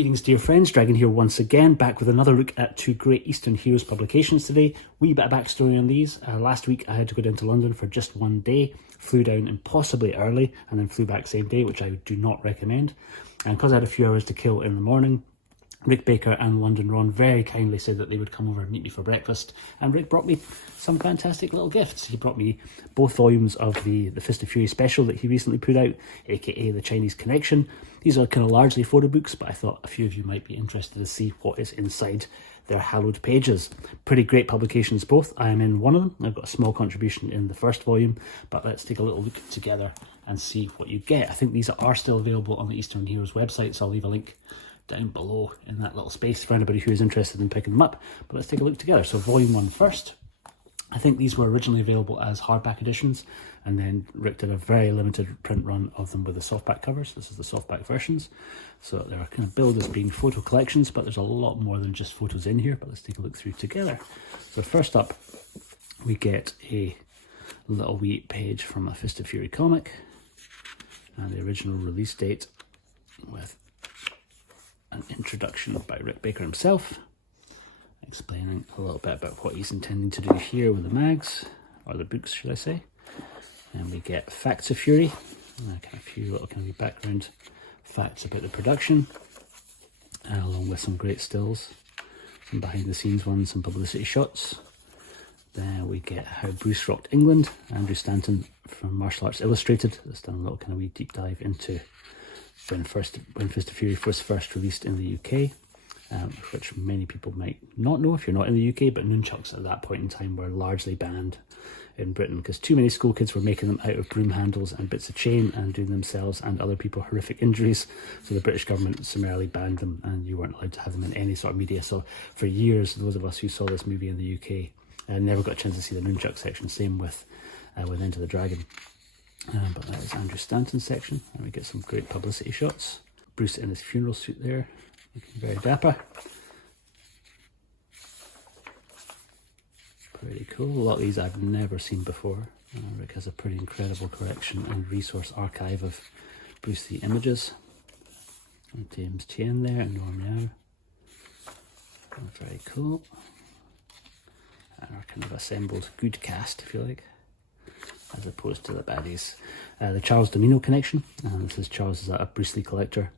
Greetings dear friends, Dragon here once again, back with another look at two great Eastern Heroes publications today. Wee bit of backstory on these. Last week I had to go down to London for just one day, flew down impossibly early and then flew back same day, which I do not recommend. And because I had a few hours to kill in the morning, Rick Baker and London Ron very kindly said that they would come over and meet me for breakfast, and Rick brought me some fantastic little gifts. He brought me both volumes of the Fist of Fury special that he recently put out, aka The Chinese Connection. These are kind of largely photo books, but I thought a few of you might be interested to see what is inside their hallowed pages. Pretty great publications both. I am in one of them. I've got a small contribution in the first volume, but let's take a little look together and see what you get. I think these are still available on the Eastern Heroes website, so I'll leave a link down below in that little space for anybody who is interested in picking them up. But let's take a look together. So volume 1 first. I think these were originally available as hardback editions, and then Rick did a very limited print run of them with the softback covers. This is the softback versions. So they're kind of billed as being photo collections, but there's a lot more than just photos in here. But let's take a look through together. So first up, we get a little wee page from a Fist of Fury comic, and the original release date with an introduction by Rick Baker himself, explaining a little bit about what he's intending to do here with the mags, or the books should I say. And we get Facts of Fury, kind of a few little kind of background facts about the production, along with some great stills, some behind the scenes ones, some publicity shots. Then we get How Bruce Rocked England, Andrew Stanton from Martial Arts Illustrated. That's done a little kind of wee deep dive into when Fist of Fury was first released in the UK, which many people might not know if you're not in the UK, but nunchucks at that point in time were largely banned in Britain because too many school kids were making them out of broom handles and bits of chain and doing themselves and other people horrific injuries. So the British government summarily banned them, and you weren't allowed to have them in any sort of media. So for years, those of us who saw this movie in the UK never got a chance to see the nunchuck section. Same with Enter the Dragon. But that is Andrew Stanton's section, and we get some great publicity shots. Bruce in his funeral suit there, looking very dapper. Pretty cool. A lot of these I've never seen before. Rick has a pretty incredible collection and resource archive of Bruce Lee images. And James Tien there, and Norm Yao. Very cool. And our kind of assembled good cast, if you like, as opposed to the baddies. The Charles Domino connection, and this is Charles is a Bruce Lee collector.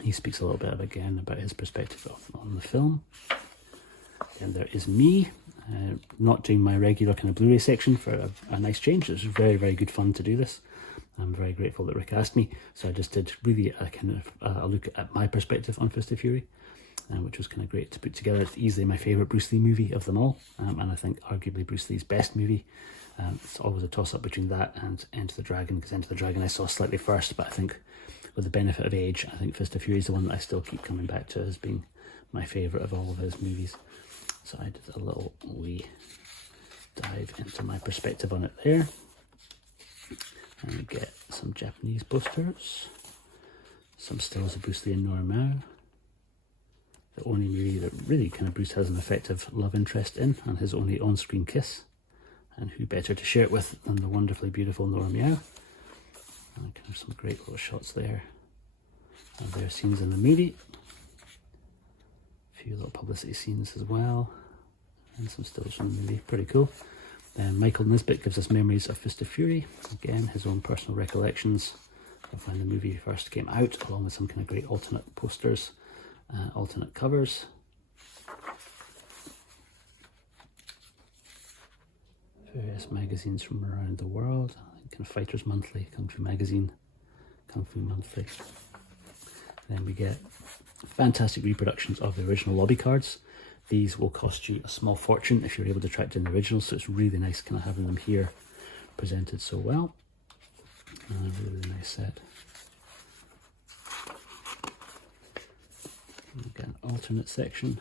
He speaks a little bit again about his perspective on the film. And there is me, not doing my regular kind of Blu-ray section for a nice change. It was very, very good fun to do this. I'm very grateful that Rick asked me, so I just did really a kind of a look at my perspective on Fist of Fury, which was kind of great to put together. It's easily my favourite Bruce Lee movie of them all, and I think arguably Bruce Lee's best movie. It's always a toss-up between that and Enter the Dragon, because Enter the Dragon I saw slightly first, but I think with the benefit of age, I think Fist of Fury is the one that I still keep coming back to as being my favourite of all of his movies. So I did a little wee dive into my perspective on it there. And we get some Japanese posters, some stills of Bruce Lee and Nora Mao. The only movie that really kind of Bruce has an effective love interest in, and his only on-screen kiss. And who better to share it with than the wonderfully beautiful Nora Mao. And kind of some great little shots there of their scenes in the movie. A few little publicity scenes as well, and some stills from the movie. Pretty cool. Then Michael Nisbet gives us memories of Fist of Fury. Again, his own personal recollections of when the movie first came out, along with some kind of great alternate posters, alternate covers. Various magazines from around the world, kind of Fighters Monthly, Kung Fu Magazine, Kung Fu Monthly. Then we get fantastic reproductions of the original lobby cards. These will cost you a small fortune if you're able to track down the originals, so it's really nice kind of having them here presented so well. Really, really nice set. We get an alternate section.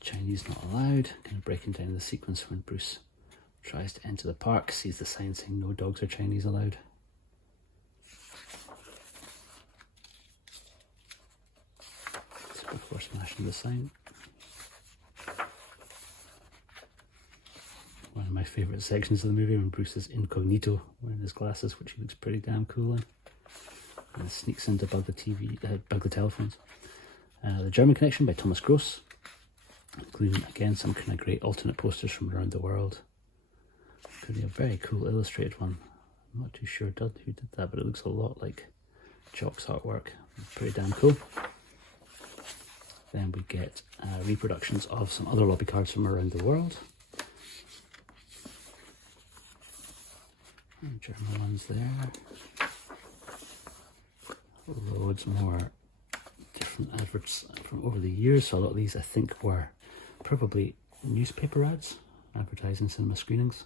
Chinese not allowed, kind of breaking down the sequence when Bruce tries to enter the park, sees the sign saying no dogs are Chinese allowed. So before smashing the sign. One of my favourite sections of the movie when Bruce is incognito wearing his glasses, which he looks pretty damn cool in. and sneaks in to bug the TV, bug the telephones. The German Connection by Thomas Gross, including again some kind of great alternate posters from around the world. Including a very cool illustrated one. I'm not too sure who did that, but it looks a lot like Jock's artwork. Pretty damn cool. Then we get reproductions of some other lobby cards from around the world. And German ones there. Loads more different adverts from over the years. So a lot of these I think were probably newspaper ads advertising cinema screenings.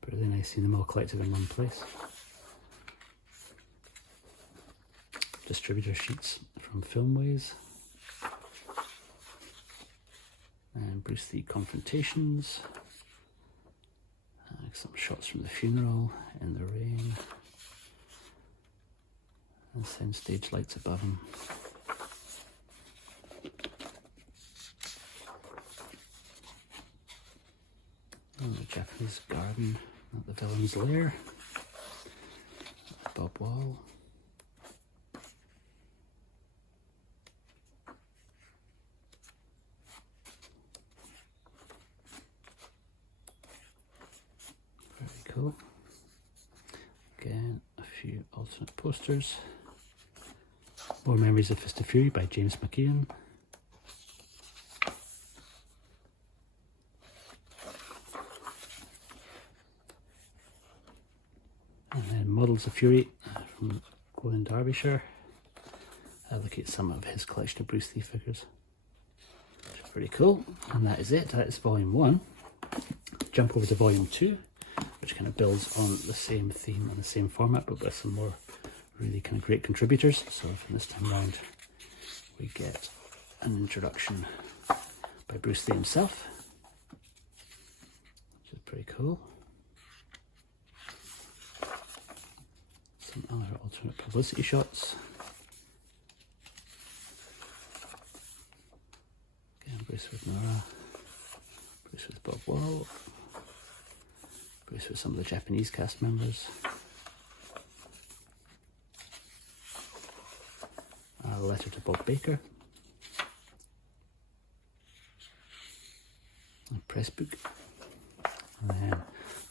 But really nice seeing them all collected in one place. Distributor sheets from Filmways. And Bruce Lee Confrontations. Some shots from the funeral in the rain. And soundstage lights above him. And the Japanese garden at the villain's lair. Bob Wall. Very cool. Again, a few alternate posters. More Memories of Fist of Fury by James McKeon. And then Models of Fury from Glenn Derbyshire. Look at some of his collection of Bruce Lee figures. Which is pretty cool. And that is it. That is volume 1. Jump over to volume 2, which kind of builds on the same theme and the same format, but with some more really kind of great contributors. So from this time around, we get an introduction by Bruce Lee himself, which is pretty cool. Some other alternate publicity shots. Again, Bruce with Nora, Bruce with Bob Wall, Bruce with some of the Japanese cast members. A letter to Bob Baker. A press book. And then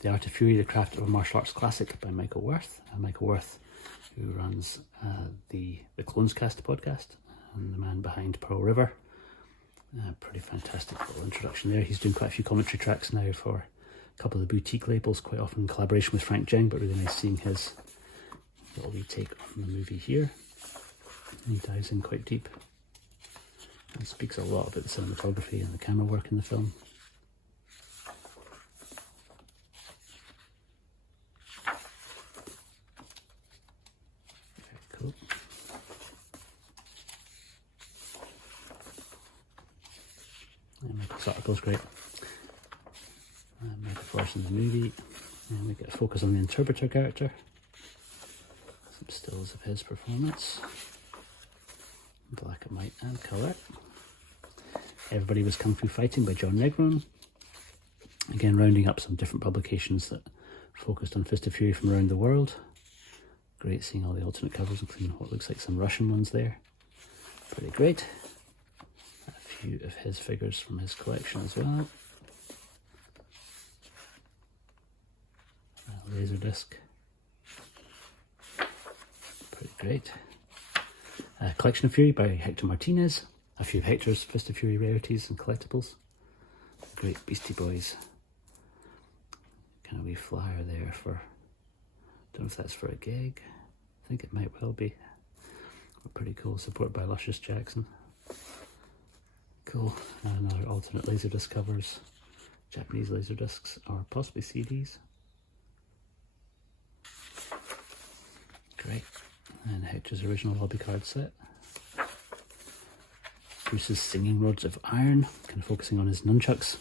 The Art of Fury, The Craft of a Martial Arts Classic by Michael Worth. Michael Worth, who runs the Clones Cast podcast and the man behind Pearl River. Pretty fantastic little introduction there. He's doing quite a few commentary tracks now for a couple of the boutique labels, quite often in collaboration with Frank Jeng, but really nice seeing his little retake on the movie here. He dives in quite deep and speaks a lot about the cinematography and the camera work in the film. Very cool. And Michael's article's great. Michael Force in the movie. And we get a focus on the interpreter character. Some stills of his performance. Black and white and colour. Everybody Was Kung Fu Fighting by John Negron. Again, rounding up some different publications that focused on Fist of Fury from around the world. Great seeing all the alternate covers, including what looks like some Russian ones there. Pretty great. A few of his figures from his collection as well. Laserdisc. Pretty great. Collection of Fury by Hector Martinez. A few of Hector's Fist of Fury rarities and collectibles. Great Beastie Boys. Kind of wee flyer there for, don't know if that's for a gig. I think it might well be. But pretty cool, supported by Luscious Jackson. Cool. And another alternate Laserdisc covers. Japanese Laserdiscs, or possibly CDs. Great. And Hector's original lobby card set. Bruce's Singing Rods of Iron, kind of focusing on his nunchucks.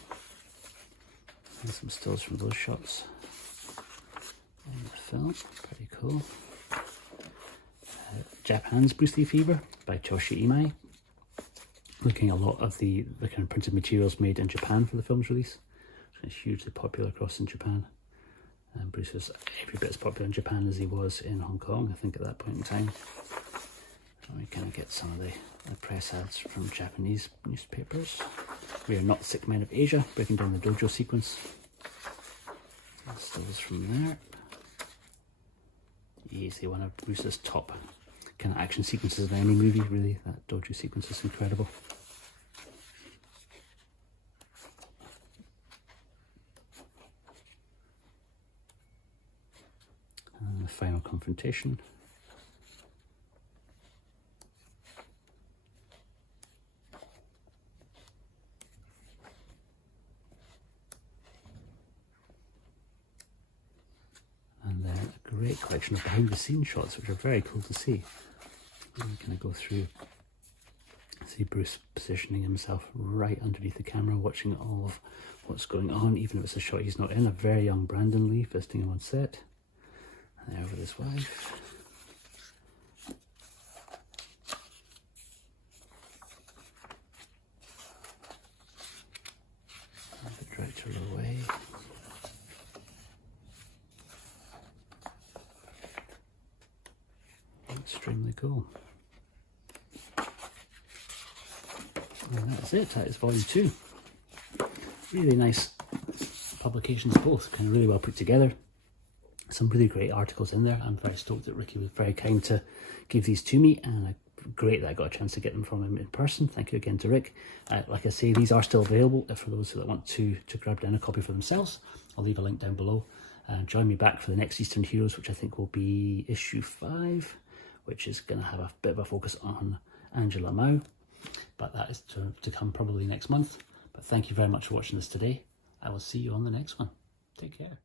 And some stills from those shots in the film. Pretty cool. Japan's Bruce Lee Fever by Choshi Imai. Looking at a lot of the kind of printed materials made in Japan for the film's release. It's hugely popular across in Japan. And Bruce was every bit as popular in Japan as he was in Hong Kong, I think, at that point in time. And we kind of get some of the press ads from Japanese newspapers. We are not sick men of Asia, breaking down the dojo sequence. Stills from there. Easily one of Bruce's top kind of action sequences of any movie, really. That dojo sequence is incredible. And the final confrontation. And then a great collection of behind the scenes shots, which are very cool to see. I'm going to go through, see Bruce positioning himself right underneath the camera, watching all of what's going on, even if it's a shot he's not in. A very young Brandon Lee visiting him on set. And there with his wife. And the director away. Extremely cool. And that's it. That is volume 2. Really nice publications, both kind of really well put together. Some really great articles in there. I'm very stoked that Ricky was very kind to give these to me, and great that I got a chance to get them from him in person. Thank you again to Rick. Like I say, these are still available for those that want to grab down a copy for themselves. I'll leave a link down below. Join me back for the next Eastern Heroes, which I think will be issue 5, which is going to have a bit of a focus on Angela Mao. But that is to come probably next month. But thank you very much for watching this today. I will see you on the next one. Take care.